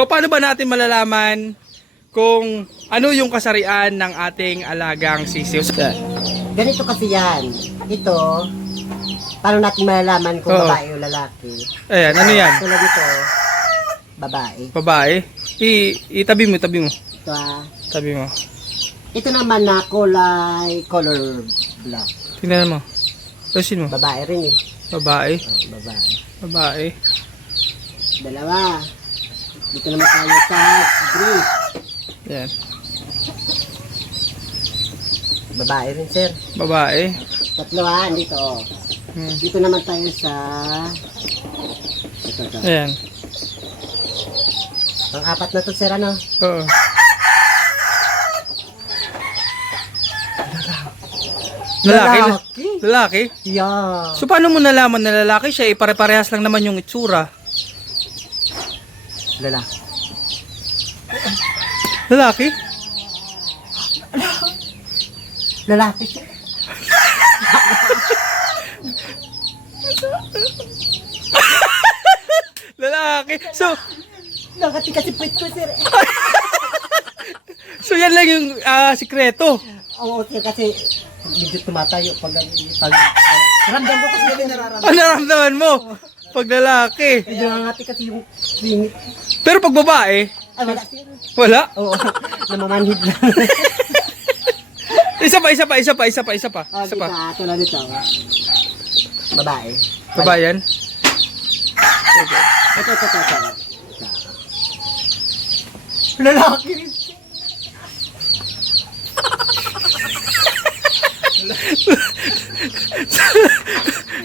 So paano ba natin malalaman kung ano yung kasarian ng ating alagang sisiw? Ganito kasi yan. Ito, paano natin malalaman kung Oo. babae o lalaki? Ayan, ano yan? Tulad nito, babae. Babae? I, itabi mo, tabi mo. Ito ah. Tabi mo. Ito naman na kulay color black. Tingnan mo. Tapusin mo. Babae rin eh. Babae. Oh, babae. Babae. Dalawa. Dito naman tayo sa gray. Yan. Babae rin sir. Babae. Tatlo ha, dito oh. Hmm. Dito naman tayo sa... Ito, ito. Ayan. Pang-apat na to sir ano? Oo. Lalaki? Lalaki? Lalaki? Yeah. So paano mo nalaman na lalaki siya? Eh, pare-parehas lang naman yung itsura. Lalaki. Lalaki? Lalaki siya. Lalaki. So, Nakati kasi puwit ko sir. so yan lang yung ah, sikreto. Oo sir kasi medyo tumatayo pag pag ramdam ko kasi yung nararamdaman. Ano naramdaman mo? Pag lalaki. Medyo nangati kasi yung swing. Pero pag babae, Ay wala sir. wala. Oo. Namamanhid na. Isa pa, isa pa, isa pa, isa pa, isa pa. Ah, Isa pa. ah, tulad nito. Babae. Babae yan? Ito, ito, ito. Ito. Lalaki rin.